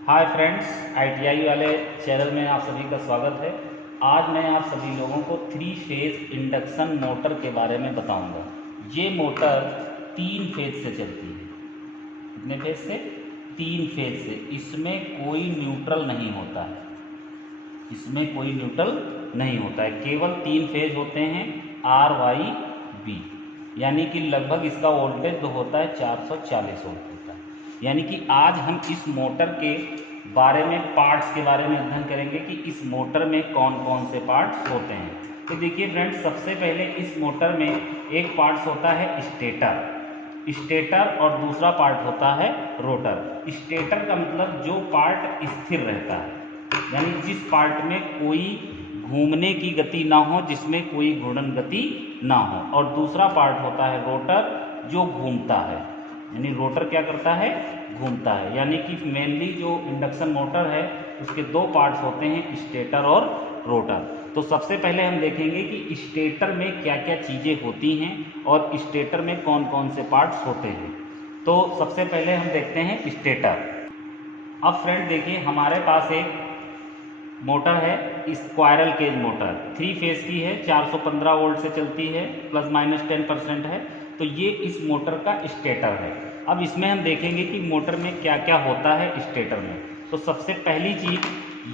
Hi friends, ITI वाले channel में आप सभी का स्वागत है। आज मैं आप सभी लोगों को 3 फेज़ इंडक्शन मोटर के बारे में बताऊंगा। ये मोटर 3 फेज़ से चलती है। कितने फेज़ से? 3 फेज़ से। इसमें कोई न्यूट्रल नहीं होता है। इसमें कोई न्यूट्रल नहीं होता है, केवल 3 फेज़ होते हैं, आर वाई बी। यानी कि लगभग इसका वोल्टेज जो होता है 440 वोल्ट होता है। यानी कि आज हम इस मोटर के बारे में, पार्ट्स के बारे में अध्ययन करेंगे कि इस मोटर में कौन कौन से पार्ट्स होते हैं। तो देखिए फ्रेंड्स, सबसे पहले इस मोटर में एक पार्ट्स होता है स्टेटर और दूसरा पार्ट होता है रोटर। स्टेटर का मतलब जो पार्ट स्थिर रहता है, यानी जिस पार्ट में कोई घूमने की गति ना हो, जिसमें कोई घूर्णन गति ना हो। और दूसरा पार्ट होता है रोटर, जो घूमता है। यानी रोटर क्या करता है? घूमता है। यानी कि मेनली जो इंडक्शन मोटर है उसके 2 पार्ट्स होते हैं, स्टेटर और रोटर। तो सबसे पहले हम देखेंगे कि स्टेटर में क्या क्या चीज़ें होती हैं और स्टेटर में कौन कौन से पार्ट्स होते हैं। तो सबसे पहले हम देखते हैं स्टेटर। अब फ्रेंड देखिए, हमारे पास एक मोटर है, स्क्वायरल केज मोटर, 3 फेज़ की है, 415 वोल्ट से चलती है, ±10% है। तो ये इस मोटर का स्टेटर है। अब इसमें हम देखेंगे कि मोटर में क्या क्या होता है स्टेटर में। तो सबसे पहली चीज़,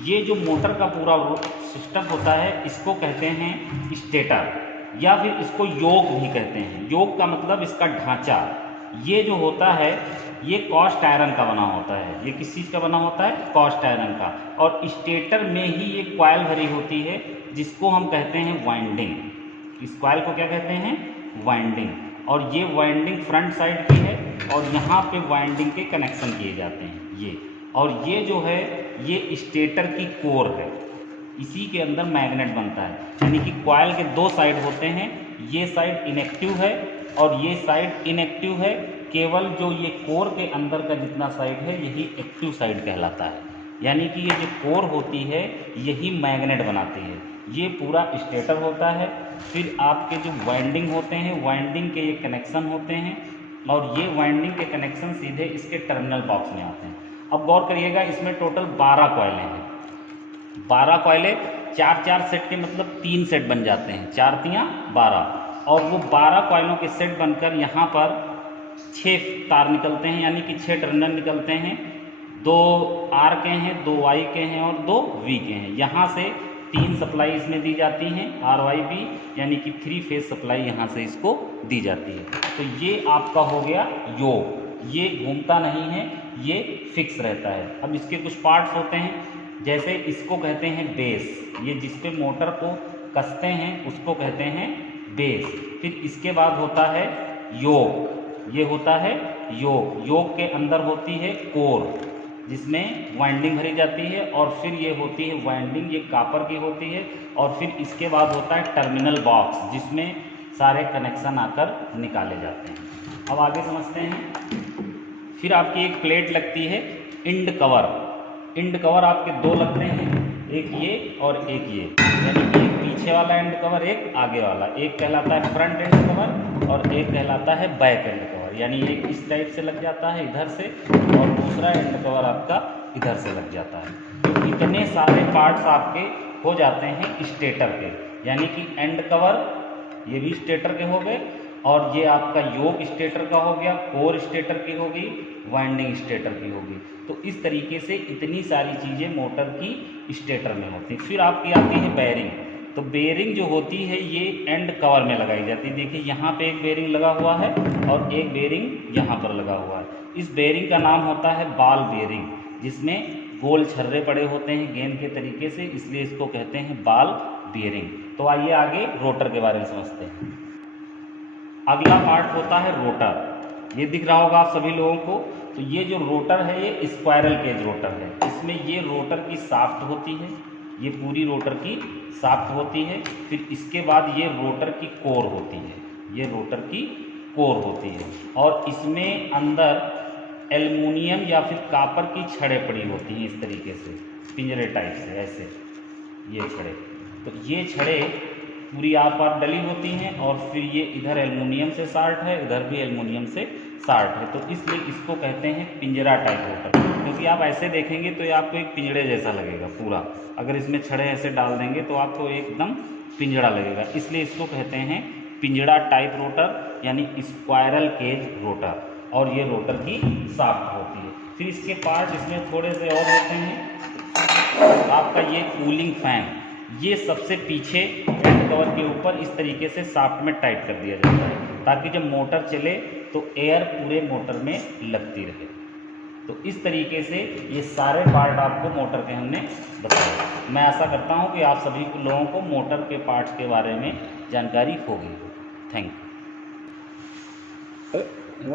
ये जो मोटर का पूरा सिस्टम होता है इसको कहते हैं स्टेटर, या फिर इसको योक भी कहते हैं। योक का मतलब इसका ढांचा। ये जो होता है ये कास्ट आयरन का बना होता है। ये किस चीज़ का बना होता है? कास्ट आयरन का। और स्टेटर में ही ये कॉइल भरी होती है, जिसको हम कहते हैं वाइंडिंग। इस कॉइल को क्या कहते हैं? वाइंडिंग। और ये वाइंडिंग फ्रंट साइड की है और यहाँ पे वाइंडिंग के कनेक्शन किए जाते हैं ये। और ये जो है ये स्टेटर की कोर है, इसी के अंदर मैग्नेट बनता है। यानी कि कॉइल के 2 साइड होते हैं, ये साइड इनएक्टिव है और ये साइड इनएक्टिव है। केवल जो ये कोर के अंदर का जितना साइड है यही एक्टिव साइड कहलाता है। यानी कि ये जो कोर होती है यही मैग्नेट बनाती है। ये पूरा स्टेटर होता है। फिर आपके जो वाइंडिंग होते हैं, वाइंडिंग के ये कनेक्शन होते हैं और ये वाइंडिंग के कनेक्शन सीधे इसके टर्मिनल बॉक्स में आते हैं। अब गौर करिएगा, इसमें टोटल 12 कॉइलें हैं। 12 कॉइलें, 4 सेट के मतलब 3 सेट बन जाते हैं, 4 तियाँ 12। और वो 12 कॉइलों के सेट बनकर यहाँ पर 6 तार निकलते हैं, यानी कि 6 टर्मिनल निकलते हैं। 2 आर के हैं, 2 वाई के हैं और 2 वी के हैं। यहाँ से 3 सप्लाई इसमें दी जाती हैं, आर वाई बी, यानी कि 3 फेज़ सप्लाई यहाँ से इसको दी जाती है। तो ये आपका हो गया योग। ये घूमता नहीं है, ये फिक्स रहता है। अब इसके कुछ पार्ट्स होते हैं, जैसे इसको कहते हैं बेस। ये जिस पे मोटर को कसते हैं उसको कहते हैं बेस। फिर इसके बाद होता है योक। ये होता है योक। योक के अंदर होती है कोर, जिसमें वाइंडिंग भरी जाती है। और फिर ये होती है वाइंडिंग, ये कापर की होती है। और फिर इसके बाद होता है टर्मिनल बॉक्स, जिसमें सारे कनेक्शन आकर निकाले जाते हैं। अब आगे समझते हैं। फिर आपकी एक प्लेट लगती है इंड कवर। इंड कवर आपके 2 लगते हैं, एक ये और एक ये। यानी कि एक पीछे वाला एंड कवर, एक आगे वाला। एक कहलाता है फ्रंट एंड कवर और एक कहलाता है बैक एंड कवर। यानी एक इस टाइप से लग जाता है इधर से, और दूसरा एंड कवर आपका इधर से लग जाता है। तो इतने सारे पार्ट्स आपके हो जाते हैं स्टेटर के। यानी कि एंड कवर ये भी स्टेटर के हो गए, और ये आपका योक स्टेटर का हो गया, कोर स्टेटर की होगी, वाइंडिंग स्टेटर की होगी। तो इस तरीके से इतनी सारी चीज़ें मोटर की स्टेटर में होती हैं। फिर आपकी आती है बेयरिंग। तो बेयरिंग जो होती है ये एंड कवर में लगाई जाती है। देखिए यहाँ पे एक बेयरिंग लगा हुआ है और एक बेयरिंग यहाँ पर लगा हुआ है। इस बेयरिंग का नाम होता है बॉल बेयरिंग, जिसमें गोल छर्रे पड़े होते हैं गेंद के तरीके से, इसलिए इसको कहते हैं बॉल बेयरिंग। तो आइए आगे रोटर के बारे में समझते हैं। अगला पार्ट होता है रोटर। ये दिख रहा होगा आप सभी लोगों को। तो ये जो रोटर है ये स्क्वायरल केज रोटर है। इसमें ये रोटर की शाफ्ट होती है, ये पूरी रोटर की शाफ्ट होती है। फिर इसके बाद ये रोटर की कोर होती है, ये रोटर की कोर होती है। और इसमें अंदर एल्युमिनियम या फिर कापर की छड़ें पड़ी होती हैं, इस तरीके से पिंजरे टाइप से, ऐसे ये छड़ें। तो ये छड़ें पूरी आर पार डली होती हैं। और फिर ये इधर एल्युमिनियम से शार्ट है, इधर भी एल्युमिनियम से शार्प है, तो इसलिए इसको कहते हैं पिंजरा टाइप रोटर। क्योंकि आप ऐसे देखेंगे तो ये आपको एक पिंजड़े जैसा लगेगा पूरा, अगर इसमें छड़े ऐसे डाल देंगे तो आपको एकदम पिंजड़ा लगेगा, इसलिए इसको कहते हैं पिंजड़ा टाइप रोटर यानी स्क्वायरल केज रोटर। और ये रोटर की शाफ्ट होती है। फिर इसके पार्ट इसमें थोड़े से और होते हैं। आपका ये कूलिंग फैन, ये सबसे पीछे हेड कवर के ऊपर इस तरीके से शाफ्ट में टाइट कर दिया जाता है, ताकि जब मोटर चले तो एयर पूरे मोटर में लगती रहे। तो इस तरीके से ये सारे पार्ट आपको मोटर के हमने बताए। मैं आशा करता हूँ कि आप सभी लोगों को मोटर के पार्ट्स के बारे में जानकारी हो गई हो। Thank you.